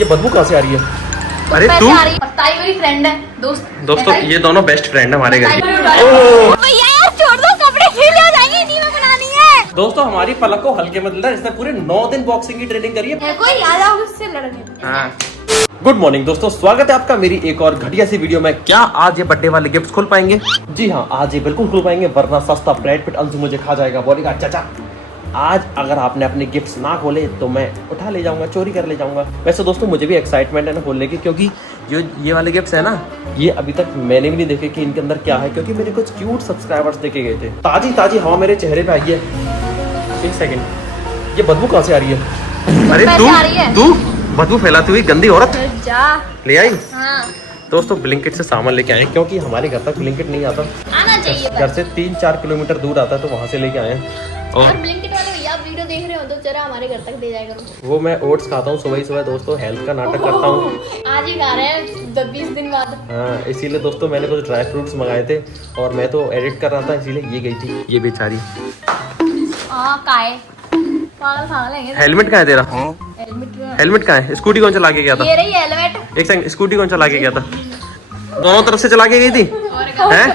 ये बदबू कहाँ से आ रही है? अरे तू मेरी फ्रेंड है, दोस्तों ये दोनों बेस्ट फ्रेंड है हमारे घर की। छोड़ दो, कपड़े गीले हो जाएंगे, नींद बनानी है। दोस्तों हमारी पलक को हल्के मत लेना, इसने पूरे 9 दिन बॉक्सिंग की ट्रेनिंग करी है। कोई याद आओ उससे लड़ने। हाँ। गुड मॉर्निंग दोस्तों, स्वागत है आपका मेरी एक और घटिया सी वीडियो में। क्या आज ये बर्थडे वाले गिफ्ट्स खोल पाएंगे? जी हाँ, आज ये बिल्कुल खोल पाएंगे, वरना सस्ता ब्रैड पिट अंशु मुझे खा जाएगा, बोलेगा चाचा आज अगर आपने अपने गिफ्ट्स ना खोले तो मैं उठा ले जाऊंगा, चोरी कर ले जाऊंगा। वैसे दोस्तों मुझे भी एक्साइटमेंट है ना खोलने की, क्योंकि जो ये वाले गिफ्ट्स है ना, ये अभी तक मैंने भी नहीं देखे कि इनके अंदर क्या है, क्योंकि मेरे कुछ क्यूट सब्सक्राइबर्स देखे गए थे। ताजी ताजी हवा मेरे चेहरे पे आई है। एक सेकंड, ये बदबू कहाँ से आ रही है? अरे तू बदबू फैलाती हुई गंदी औरत जा ले आई। हाँ। दोस्तों ब्लिंकिट से सामान लेके आए, क्योंकि हमारे घर तक ब्लिंकिट नहीं आता, आना चाहिए। घर से 3-4 किलोमीटर दूर आता है, तो वहाँ से लेके आए हैं। और ब्लिंकिट वाले भैया आप वीडियो देख रहे हो तो जरा हमारे घर तक दे जाएगा। वो मैं ओट्स खाता हूँ सुबह सुबह दोस्तों, हेल्थ का नाटक करता हूँ। आज ही खा रहे हैं 20 दिन बाद। हाँ, इसीलिए दोस्तों मैंने कुछ ड्राई फ्रूट्स मंगाए थे और मैं तो एडिट कर रहा था, इसीलिए ये गई थी ये बेचारी। हेलमेट कहाँ है तेरा? हेलमेट कहाँ है? स्कूटी कौन चला के गया था? ये रही हेलमेट। एक सेकंड, स्कूटी कौन चला के गया था? दोनों तरफ से चला के गई थी हैं?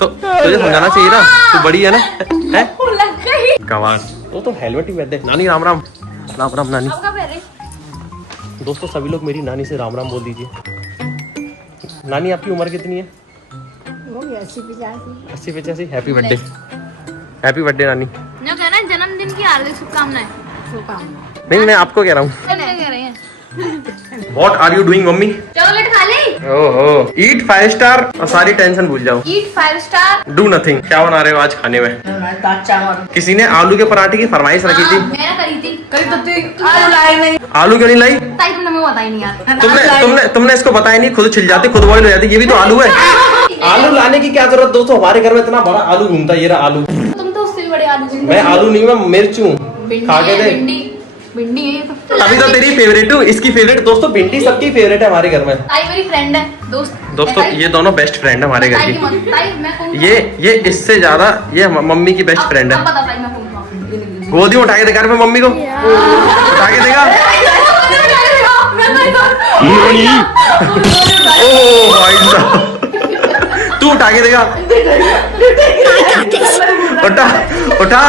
तो तुझे समझाना चाहिए ना, तू बड़ी है ना। है कमाल। तो हेलमेट ही पहन दे। नानी राम राम। राम राम नानी। दोस्तों सभी लोग मेरी नानी से राम राम बोल दीजिए। नानी आपकी उम्र कितनी है? 80-85। हैप्पी बर्थडे, हैप्पी बर्थडे नानी। जो कहना है जन्मदिन की हार्दिक शुभकामनाएं। नहीं मैं आपको कह रहा हूँ। कह रहे हैं What are you doing mummy? Chocolate खा ली। ओहो, eat 5 स्टार और सारी टेंशन भूल जाओ। Eat 5 star. Do nothing। क्या बना रहे हो आज खाने में? किसी ने आलू के पराठे की फरमाइश रखी थी। मैंने करी थी। आलू क्यों नहीं लाई? ताई तुमने मुझे बताई नहीं यार। तुमने इसको बताया नहीं, खुद छिल जाते, खुद बॉईल हो जाते। ये भी तो आलू है। आलू लाने की क्या जरूरत दोस्तों, हमारे घर में इतना बड़ा आलू घूमता है। ये रहा आलू। तुम तो उससे भी बड़े आलू। मैं आलू नहीं, मैं मिर्च हूँ। खा के दे। भिंडी है तो। अभी तो तेरी फेवरेट हूँ, इसकी फेवरेट। दोस्तों भिंडी सबकी फेवरेट है हमारे घर में। ताई मेरी फ्रेंड है, दोस्तों ये दोनों बेस्ट फ्रेंड है हमारे घर की। ताई मैं कहूंगा। ये इससे ज्यादा ये मम्मी की बेस्ट फ्रेंड है। पता ताई मैं कहूंगा। गोदी उठा के देखा मैं मम्मी को, उठा के देखा। ओ भाई साहब, तू उठा के देखा। उठा उठा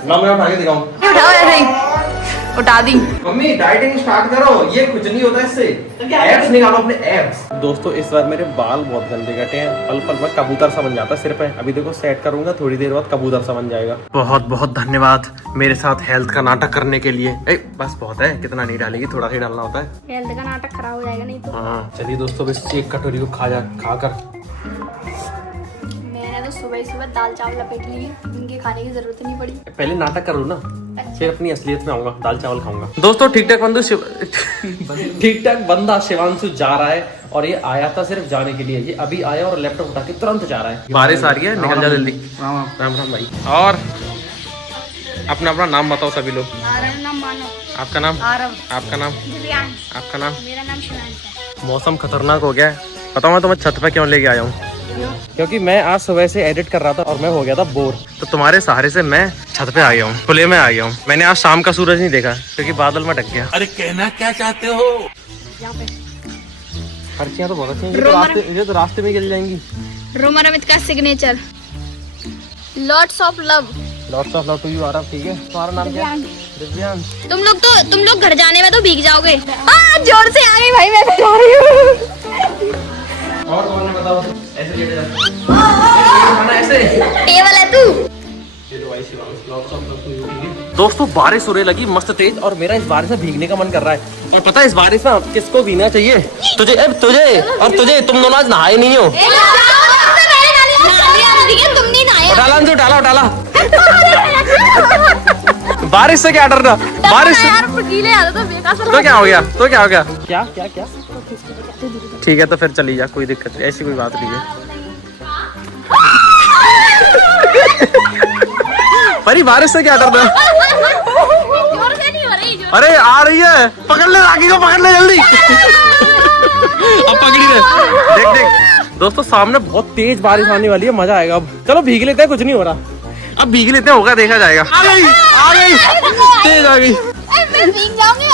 ना, मैं उठा के दिखाऊं। उठाओ ऐसे ही, उठा दी। मम्मी डाइटिंग स्टार्ट करो, ये कुछ नहीं होता इससे। एब्स निकालो अपने एब्स। दोस्तों इस बार मेरे बाल बहुत गंदे कटे हैं, पल पल में कबूतर सा बन जाता है सिर पे। अभी देखो सेट करूंगा, थोड़ी देर बाद कबूतर सा बन जाएगा। बहुत बहुत धन्यवाद मेरे साथ हेल्थ का नाटक करने के लिए। बस बहुत है, कितना नहीं डालेंगे, थोड़ा ही डालना होता है। हेल्थ का नाटक खराब हो जाएगा नहीं तो। हाँ चलिए दोस्तों, बस एक कटोरी को खाकर सुबह सुबह दाल चावल लपेट लिए, इनके खाने की जरूरत नहीं पड़ी। पहले नाटक करूँ ना, फिर अपनी असलियत में आऊंगा, दाल चावल खाऊंगा। दोस्तों ठीक ठाक बंदा शिवांशु जा रहा है, और ये आया था सिर्फ जाने के लिए। ये अभी आया और लैपटॉप उठा के तुरंत जा रहा है। बारिश आ रही है, निकल जा जल्दी। राम राम भाई। और अपना अपना नाम बताओ सभी लोग। आपका नाम? आपका नाम? आपका नाम? मेरा नाम शिवांश है। मौसम खतरनाक हो गया है। बताओ मैं तुम्हें छत पे क्यों लेके आया हूँ? क्योंकि मैं आज सुबह से एडिट कर रहा था और मैं हो गया था बोर, तो तुम्हारे सहारे से मैं छत पे आ गया हूँ, खुले में आ गया हूँ। मैंने आज शाम का सूरज नहीं देखा क्योंकि बादल में ढक गया। अरे कहना क्या चाहते हो? हर्षियाँ तो बहुत अच्छी हैं, ये तो रास्ते में गिर जाएंगी। रोमर अमित का signature, lots of love. Lots of love to you Aarav. ठीक है, तुम्हारा नाम क्या है? दिव्यांश। तुम लोग घर जाने में तो भीग जाओगे। जोर से आ गई भाई, मैं जा रही हूँ। और कौन है बताओ? ऐसे लेटे जा। ऐसे टेबल है तू। ये तो Shivansh, lots of love to you. दोस्तों बारिश होने लगी मस्त तेज, और मेरा इस बारिश में भीगने का मन कर रहा है। और पता है इस बारिश में किसको भीगना चाहिए? तुझे और तुझे। तुम दोनों आज नहाए नहीं हो। उठाला बारिश से क्या डरना? बारिश तो क्या हो गया? क्या क्या क्या? ठीक है तो फिर चली जा, कोई दिक्कत नहीं, ऐसी कोई बात नहीं है। परी बारिश से क्या डरना? अरे आ रही है, पकड़ ले, राखी को पकड़ ले जल्दी। अब पकड़ी ले। देख दोस्तों सामने बहुत तेज बारिश आने वाली है, मजा आएगा। अब चलो भीग लेते हैं, कुछ नहीं हो रहा। अब भीग लेते होगा, देखा जाएगा। आ गई तेज आ गई। मैं भीग जाऊंगी।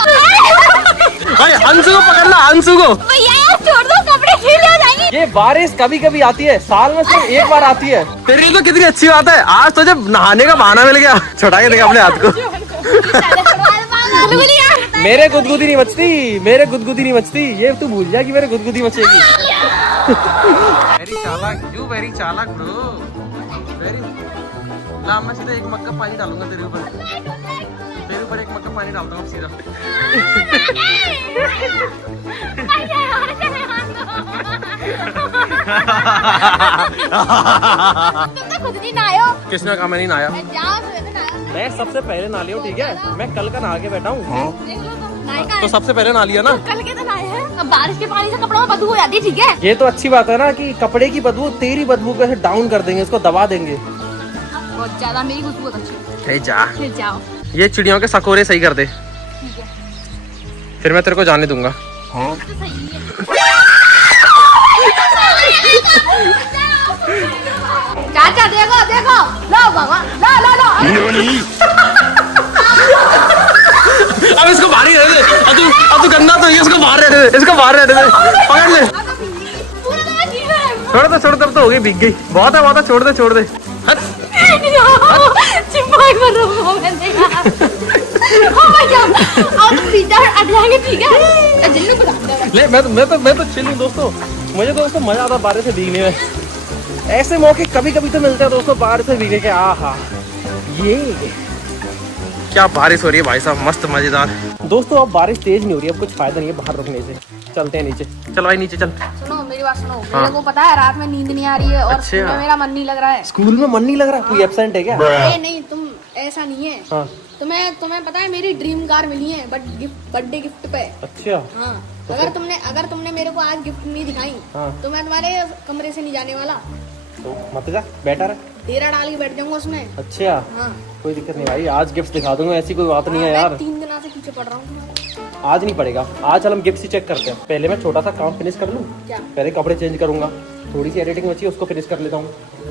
भाई अंशु को पकड़ना, अंशु को। भैया यार छोड़ दो, कपड़े गीले हो जाएंगे। ये बारिश कभी कभी आती है, साल में सिर्फ एक बार आती है। तेरी तो कितनी अच्छी बात है, आज तो जब नहाने का बहाना मिल गया, छुड़ा के देखा अपने हाथ को। मेरे गुदगुदी नहीं मचती, मेरे गुदगुदी नहीं मचती, ये तू भूल जा कि मेरे गुदगुदी मचेगी। वेरी चालाक, यू वेरी चालाक ब्रो, वेरी। ला मैं सीधा एक मग्गा पानी डालूंगा तेरे ऊपर, तेरे ऊपर एक मग्गा पानी डालता हूँ सीधा। तुम तो खुद नहीं नहायो। किसने कहा मैं नहीं नहाया? जाओ तो नहायो। मैं सबसे पहले नहा लिया हूँ, ठीक है? मैं कल का नहा के बैठा हूँ। देख लो तुम नहाए कहाँ तो है? सबसे पहले नहा लिया ना। कल के तो नहाए हैं। अब बारिश के पानी से कपड़ों में बदबू हो जाती है, ठीक है? ये तो अच्छी बात है ना कि कपड़े की बदबू तेरी बदबू को डाउन कर देंगे, इसको दबा देंगे। बहुत ज्यादा, मेरी खुशबू बहुत अच्छी है। जा, फिर जाओ। ये चिड़ियों के सकोरे सही कर दे, ठीक है। फिर मैं तेरे को जाने दूंगा। तो सही है। चाचा देखो देखो, लो बाबा, लो लो लो। अब इसको बाहर ही रहने दे, अब तू गंदा तो है, इसको बाहर रहने दे, इसको बाहर रहने दे, पकड़ ले। छोड़ दे, तो हो गई, भीग गई। बहुत है, छोड़ दे, छोड़ दे। हट। चिंपाई कर रहा हूँ मैंने यार। ओ माय गॉड, अब पीछे हट जाएंगे, ठीक है? जिल्लू को डाल दे। ले मैं तो चिल हूँ दोस्तों, मुझे दोस्तों मजा आता है बारिश से भीगने में। ऐसे मौके कभी कभी तो मिलते हैं दोस्तों बारिश से भीगने के। आहा, ये क्या बारिश हो रही है भाई साहब, मस्त मजेदार। दोस्तों अब बारिश तेज नहीं हो रही है, अब कुछ फायदा नहीं है बाहर रुकने से, चलते हैं नीचे। चल भाई नीचे चल। सुनो मेरी बात सुनो, मेरे को पता है रात में नींद नहीं आ रही है और स्कूल में मेरा मन नहीं लग रहा है। स्कूल में मन नहीं लग रहा, कोई एब्सेंट है क्या? नहीं तुम ऐसा नहीं है। हाँ। तुम्हें पता है मेरी ड्रीम कार मिली है बर्थडे गिफ्ट पे। अच्छा। हाँ, अगर तुमने मेरे को आज गिफ्ट नहीं दिखाई तो मैं तुम्हारे कमरे से नहीं जाने वाला। तो मत जा, बेटर है, डेरा डाल के बैठ जाऊंगा उसमें। अच्छा। हाँ। कोई दिक्कत नहीं भाई, आज गिफ्ट दिखा दूंगा, ऐसी कोई बात नहीं है यार। 3 दिनों से पीछे पड़ रहा हूँ। आज नहीं पड़ेगा, आज चल हम गिफ्ट ही चेक करते हैं। पहले मैं छोटा सा काम फिनिश कर लूँ। क्या? पहले कपड़े चेंज करूंगा, थोड़ी सी एडिटिंग बची है उसको फिनिश कर लेता हूँ,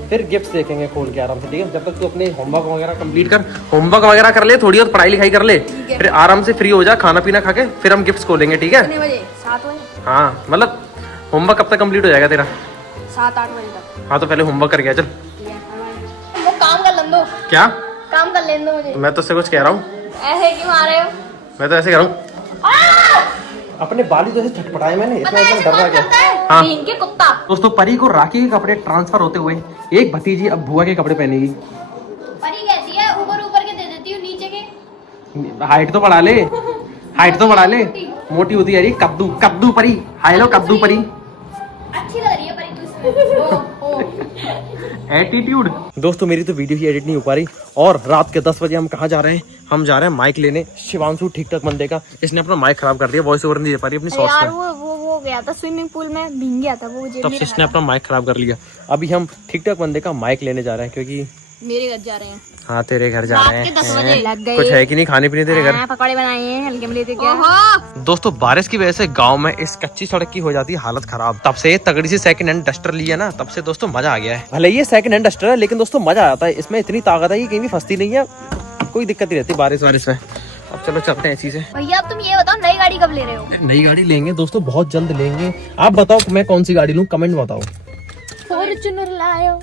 फिर गिफ्ट देखेंगे खोल के आराम से, ठीक है? जब तक तू अपने होमवर्क वगैरह कंप्लीट कर, होमवर्क वगैरह कर ले, थोड़ी और पढ़ाई लिखाई कर ले, फिर आराम से फ्री हो जा, खाना पीना खा के फिर हम गिफ्ट खोलेंगे, ठीक है? कितने बजे? 7 बजे? हाँ, मतलब होमवर्क कब तक कंप्लीट हो जाएगा तेरा? 7-8 बजे तक। हाँ तो पहले होमवर्क कर गया, चल। वो काम कर लें दो। क्या काम कर लें दो मुझे। मैं तो उससे कुछ कह रहा हूँ? ऐसे क्यों आ रहे हो? मैं तो ऐसे कह रहा हूँ, अपने बाली तो ऐसे छटपटाए मैंने, इसमें ऐसा डर रहा क्या? हाँ। के कुत्ता। दोस्तों परी को राखी के कपड़े ट्रांसफर होते हुए एक भतीजी अब बुआ के कपड़े पहनेगी। परी कैसी है? ऊपर के दे देती हूँ, नीचे के हाइट तो बढ़ा ले, हाइट तो बढ़ा ले, मोटी होती है कद्दू, कद्दू परी, हाय लो कद्दू परी। अच्छी लग रही है परी एटीट्यूड। दोस्तों मेरी तो वीडियो ही एडिट नहीं हो पा रही, और रात के 10 बजे हम कहाँ जा रहे हैं? हम जा रहे हैं माइक लेने, शिवांशु ठीक ठाक बंदे का। इसने अपना माइक खराब कर दिया, वॉइस ओवर नहीं दे पा रही अपनी शॉर्ट्स यार में। वो गया था स्विमिंग पूल में, भीग गया था वो, तब से इसने अपना माइक खराब कर लिया। अभी हम ठीक ठाक बंदे का माइक लेने जा रहे हैं, क्योंकि मेरे घर जा रहे हैं। हाँ तेरे घर जा रहे हैं। 10 बजे लग गए। कुछ है कि नहीं खाने पीने तेरे घर? पकौड़े बनाए हैं हल्के में, लेते क्या? दोस्तों बारिश की वजह से गांव में इस कच्ची सड़क की हो जाती है हालत खराब। तब से तगड़ी सी सेकंड हैंड डस्टर ली है ना, तब से दोस्तों मजा आ गया है। भले ये सेकंड हैंड डस्टर है, लेकिन दोस्तों मजा आता है, इसमें इतनी ताकत है कि कहीं भी फंसती नहीं है, कोई दिक्कत नहीं रहती बारिश वारिश में। अब चलो चलते हैं इसी से। भैया अब तुम ये बताओ, नई गाड़ी कब ले रहे हो? नई गाड़ी लेंगे दोस्तों, बहुत जल्द लेंगे। आप बताओ मैं कौन सी गाड़ी लूं, कमेंट बताओ। फॉर्च्यूनर लायो।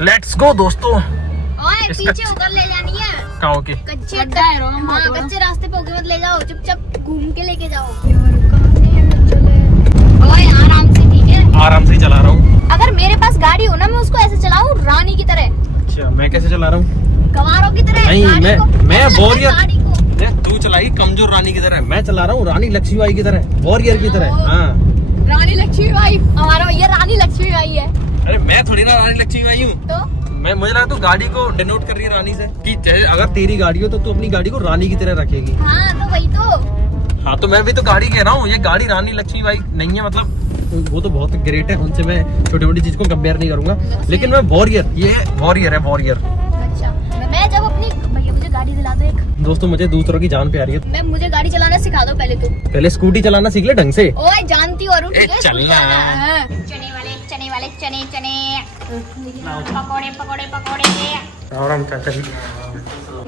लेट्स गो दोस्तों। ओए पीछे उधर ले जानी है। कहाँ के? कच्चे रास्ते पे होके मत ले जाओ, चुपचाप घूम के लेके जाओ। ओए आराम से, ठीक है? आराम से ही चला रहा हूँ। अगर मेरे पास गाड़ी हो ना, मैं उसको ऐसे चलाऊं रानी की तरह। अच्छा मैं कैसे चला रहा हूँ? गवारों की तरह। नहीं, मैं वॉरियर। गाड़ी को तू चलाई कमजोर रानी की तरह, मैं चला रहा हूँ रानी लक्ष्मीबाई की तरह, वॉरियर की तरह। हाँ रानी लक्ष्मीबाई, हमारा भैया रानी लक्ष्मीबाई है। अरे मैं थोड़ी ना रानी लक्ष्मीबाई हूँ। तो मैं मुझे लगा तू गाड़ी को डिनोट कर रही है रानी से, कि अगर तेरी गाड़ी हो तो तू अपनी गाड़ी को रानी की तरह रखेगी। हाँ तो वही तो। हाँ तो मैं भी तो गाड़ी कह रहा हूँ, ये गाड़ी रानी लक्ष्मीबाई नहीं है, मतलब वो तो बहुत ग्रेट है, उनसे मैं छोटी मोटी चीज को कंपेयर नहीं करूंगा, लेकिन मैं वॉरियर, ये वॉरियर है, वॉरियर। अच्छा मैं जब अपनी भैया मुझे गाड़ी दिला दो एक। दोस्तों मुझे दूसरों की जान प्यारी है। मुझे गाड़ी चलाना सिखा दो पहले तो। पहले स्कूटी चलाना सीख ले ढंग से। ओए जानती हो अरुण, ठीक है? चलना। चने वाले काले चने चने पकोड़े पकोड़े पकोड़े। राम राम चाचा जी।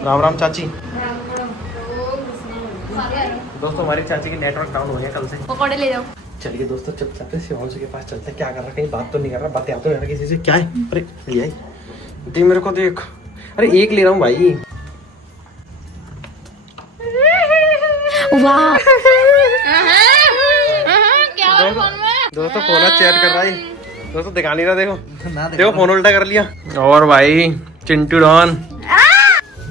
राम राम चाची। दोस्तों हमारी चाची की नेटवर्क डाउन हो गया कल से। पकोड़े ले जाओ। चलिए दोस्तों चुपचाप से शिवांशु के पास चलते हैं। क्या कर रहा है, कहीं बात तो नहीं कर रहा, बातें आते हैं किसी से। क्या है, अरे लिया ही देख मेरे को, देख। अरे एक ले रहा हूँ भाई। वाह क्या हुआ फोन में? दोस्तों फोन चैट कर रहा है दोस्तों, दिखा नहीं रहा। देखो देखो फोन उल्टा कर लिया। और भाई चिंटू डॉन।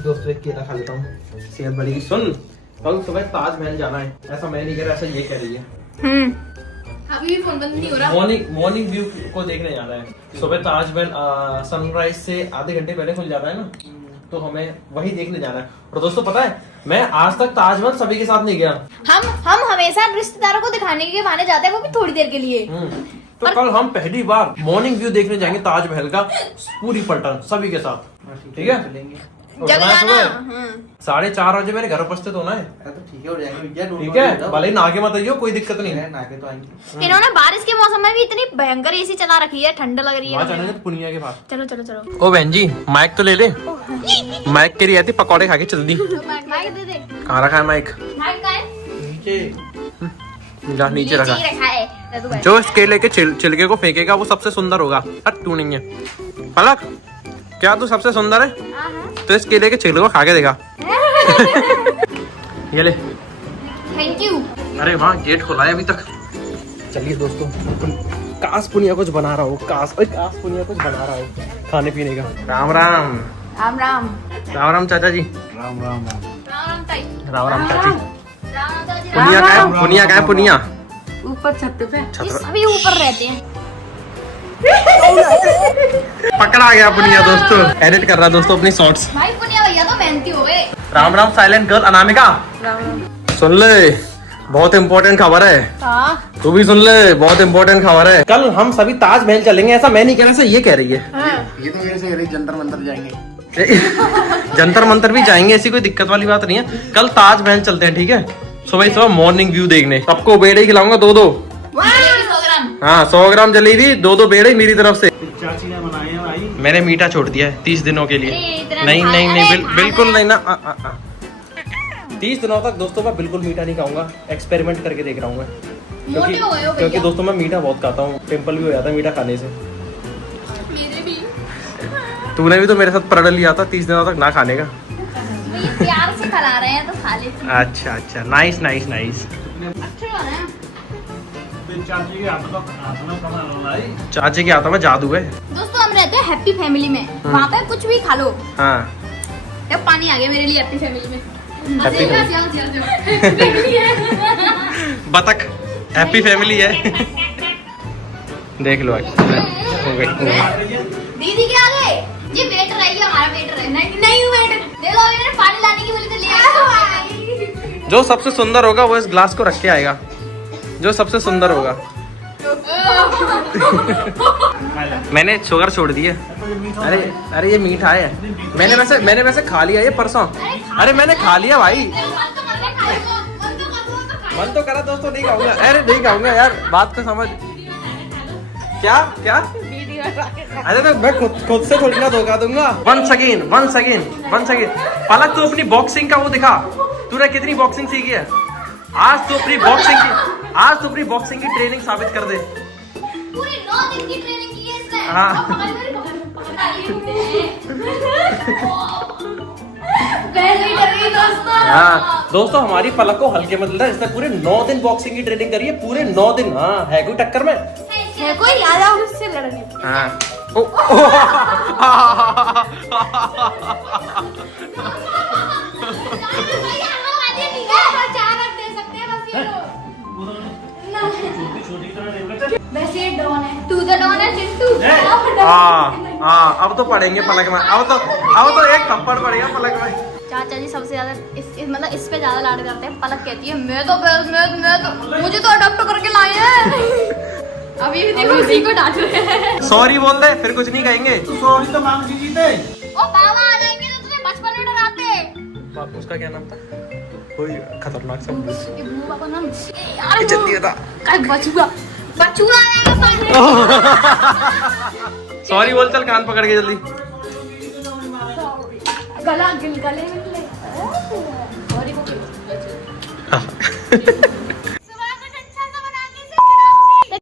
दोस्तों एक केला खा लेता हूँ, सेहत बढ़ेगी। सुन कल सुबह ताजमहल जाना है, ऐसा मैं नहीं कह रहा, ऐसा ये कह रही है। अभी भी फोन बंद नहीं हो रहा। मॉर्निंग व्यू को देखने जाना है सुबह। ताजमहल सनराइज से आधे घंटे पहले खुल जाता है ना, तो हमें वही देखने जाना है। और दोस्तों पता है, मैं आज तक ताजमहल सभी के साथ नहीं गया। हम हमेशा रिश्तेदारों को दिखाने के बहाने जाते हैं, वो भी थोड़ी देर के लिए। तो कल हम पहली बार मॉर्निंग व्यू देखने जाएंगे ताजमहल का, पूरी पलटन सभी के साथ। ठीक है, जग जाना। 4:30 बजे मेरे घर उपस्थित होना है। तो ठीक है, हो जाएंगे भैया। ठीक है, भले ही नाके मत आइयो, कोई दिक्कत नहीं है। नाके तो आएंगे। इन्होंने बारिश के मौसम में भी इतनी भयंकर एसी चला रखी है, ठंड लग रही वहाँ है। चलेंगे पुनिया के पास। चलो चलो चलो। ओ बहन जी माइक तो ले ले। माइक के लिए आती पकौड़े खा के चल दी। माइक दे दे। कहाँ रखा है माइक? माइक का है नीचे जा नीचे रखा। ही रखा है। दे दो भाई। जो इस केले के छिलके को फेंकेगा वो सबसे सुंदर होगा। अरे तू नहीं है पलक, क्या तू सबसे सुंदर है? तो इस केले के छिलके को खा के देखा। ये ले। Thank you. अरे वहाँ गेट खुला है अभी तक। चलिए दोस्तों, काश पुनिया कुछ बना रहा हो, काश पुनिया कुछ बना रहा हो खाने पीने का। राम राम। राम राम। राम राम चाचा जी। राम राम राम। राम राम ताई। राम राम चाची। राम ताई। पुनिया का है, पुनिया का है, पुनिया ऊपर छत पे। ये सभी ऊपर रहते हैं। पकड़ा गया पुनिया। दोस्तों एडिट कर रहा है दोस्तों अपनी शॉर्ट्स। भाई पुनिया भैया तो मेहनती हो गए। Ram Ram silent girl Anamika. सुन ले, बहुत इम्पोर्टेंट खबर है। तू भी सुन ले, बहुत इम्पोर्टेंट खबर है। कल हम सभी ताजमहल चलेंगे, ऐसा मैं नहीं कह रहा, ऐसा ये कह रही है। ये तो मेरे से कह रही जंतर मंतर जाएंगे। जंतर मंतर भी जाएंगे, ऐसी कोई दिक्कत वाली बात नहीं है। कल ताजमहल चलते हैं, ठीक है? सुबह मॉर्निंग व्यू देखने। सबको बेड़े ही खिलाऊंगा, 2-2। हाँ 100 ग्राम जलेबी, 2-2 बेड़े मेरी तरफ से। चाची ने बनाए हैं भाई। मैंने मीठा छोड़ दिया है 30 दिनों के लिए। इतना नहीं नहीं खाया नहीं, है, बिल्कुल खाया नहीं ना। 30 दिनों तक दोस्तों मैं बिल्कुल मीठा नहीं खाऊंगा। एक्सपेरिमेंट करके देख रहा हूँ मैं, मोटे हो गए हो क्योंकि भैया। दोस्तों मैं मीठा बहुत खाता हूँ, पिंपल भी हो जाता है मीठा खाने से। मेरे भी। तूने भी तो मेरे साथ प्रण लिया था 30 दिनों तक ना खाने का। भैया प्यार से खिला रहे हैं तो खा लेते हैं। अच्छा अच्छा, नाइस नाइस नाइस। अच्छे बने हैं। चाची के हाथ में कमाल हो रहा है। चाचे के हाथों में जादू है। दोस्तों हम रहते हैं हैप्पी फैमिली में, वहाँ पे कुछ भी खा लो। हाँ जब पानी आ गया मेरे लिए हैप्पी फैमिली में। Happy बतख हैप्पी फैमिली है। देख लो आज हो गई। दीदी के आगे ये वेटर है, ये हमारा वेटर है। नहीं वेटर दे दो, मैंने पानी लाने की बोली तो ले आओ। जो सबसे सुंदर होगा वो इस ग्लास को रख के आएगा, जो सबसे सुंदर होगा। मैंने शुगर छोड़ दी है। अरे ये मीठा है। मैंने वैसे खा लिया ये परसों। अरे मैंने खा लिया भाई। मन तो करा दोस्तों, नहीं खाऊंगा। अरे नहीं खाऊंगा यार, बात को समझ। क्या क्या? अरे तो मैं खुद से थोड़ी ना धोखा दूंगा। वंस अगेन पलक, तू अपनी बॉक्सिंग का वो दिखा। तूने कितनी बॉक्सिंग सीखी है? आज तो अपनी बॉक्सिंग की ट्रेनिंग साबित कर दे। पूरी 9 दिन की ट्रेनिंग की है इसने। हाँ। हाँ दोस्तों, हमारी पलक को हल्के मत लेना, इसने पूरे 9 दिन बॉक्सिंग की ट्रेनिंग करी है, पूरे 9 दिन। हाँ है कोई टक्कर में? है कोई याद आओ उससे लड़ने। हाँ वैसे ये डॉन है, तू तो डॉन है चिंटू। हाँ अब तो पढ़ेंगे पलक में। अब तो एक थप्पड़ पड़ेगा पलक में। चाचा जी सबसे ज्यादा मतलब इस पे ज्यादा लाड करते हैं। पलक कहती है मैं तो मुझे तो अडॉप्ट करके लाए हैं। अभी भी देखो उसी को डांट रहे हैं। सॉरी बोल दे, फिर कुछ नहीं कहेंगे। सॉरी तो मांग जी थे। ओ बाबा आ जाएंगे तो तुम्हें बचपन में डराते। उसका क्या नाम था? कोई खतरनाक सा ये भूआ का नाम यार जल्दी बता। काय बचूगा बचुआ आएगा पानी। सॉरी बोल, चल कान पकड़ के जल्दी। गला गले में ले। सॉरी को सुबह कुछ अच्छा सा बना के सिखाऊंगी।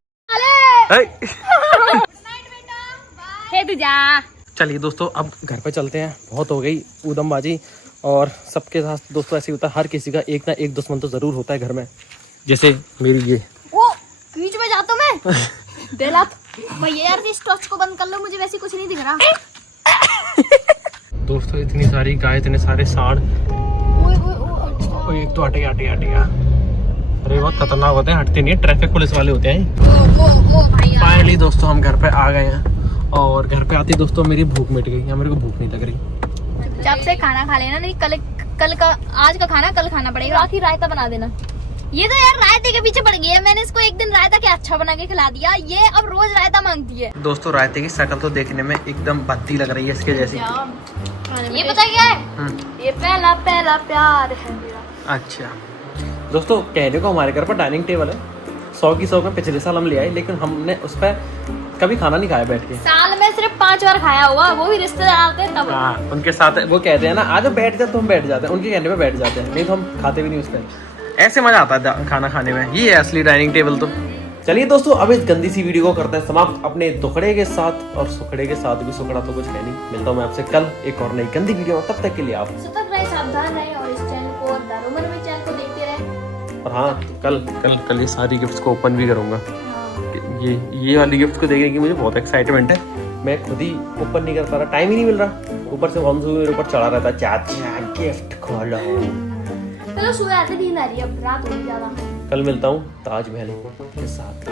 हे तू जा। चलिए दोस्तों, अब घर पे चलते हैं, बहुत हो गई ऊधमबाजी। और सबके साथ दोस्तों ऐसे होता है, हर किसी का एक ना एक दुश्मन तो जरूर होता है घर में। जैसे मेरी ये वो बीच में जाता मैं देला भैया यार, इस टॉर्च को बंद कर लो, मुझे वैसे कुछ नहीं दिख रहा। दोस्तों इतनी सारी गाय, इतने सारे सांड। एक तो हटेगा हटेगा हटेगा। अरे बहुत खतरनाक होते हैं, हटते नहीं है, ट्रैफिक पुलिस वाले होते हैं। फाइनली दोस्तों हम घर पे आ गए हैं। और घर पे आते दोस्तों मेरी भूख मिट गई। मेरे को भूख नहीं लग रही। जब से खाना खा लेना, नहीं कल का आज का खाना कल खाना पड़ेगा। आखिर रायता बना देना। ये तो यार रायते के पीछे पड़ गई है। मैंने इसको एक दिन रायता क्या अच्छा बना के खिला दिया, ये अब रोज रायता मांगती है। दोस्तों रायते की शक्ल तो देखने में एकदम भद्दी लग रही है इसके जैसी। ये पता क्या है, ये पहला पहला प्यार है मेरा। अच्छा दोस्तों, कहने को हमारे घर पर डाइनिंग टेबल है, 100 की 100 में पिछले साल हम ले आए, लेकिन हमने उस पर कभी खाना नहीं खाया बैठ के। साल में सिर्फ 5 बार खाया हुआ, वो भी रिश्तेदार आते हैं तब। हाँ, उनके साथ वो कहते हैं ना आज बैठ जाते, तो हम बैठ जाते हैं, उनके कहने पे बैठ जाते हैं, नहीं तो हम खाते भी नहीं उस पर। ऐसे मजा आता है खाना खाने में। ये है असली डाइनिंग टेबल। तो चलिए दोस्तों, अब इस गंदी सी वीडियो को करते हैं समाप्त अपने दुखड़े के साथ। और सुखड़े के साथ भी सुखड़ा तो कुछ है नहीं। मिलता हूँ मैं आपसे कल एक और नई गंदी वीडियो में। तब तक के लिए आप सतर्क रहे, सावधान रहे और इस चैनल को और दारोमर में चैनल को देखते रहे। और हाँ, कल ये सारी गिफ्ट्स को ओपन भी करूंगा। हाँ। ये वाली गिफ्ट को देखने की मुझे बहुत एक्साइटमेंट है। मैं खुद ही ओपन नहीं कर पा रहा, टाइम ही नहीं मिल रहा। ऊपर से वंशु मेरे ऊपर चढ़ा रहता है, चाचा गिफ्ट खोलो। चलो सुबह आते नींद आ रही है, अब रात हो गई ज्यादा। कल मिलता हूँ ताजमहल के साथ।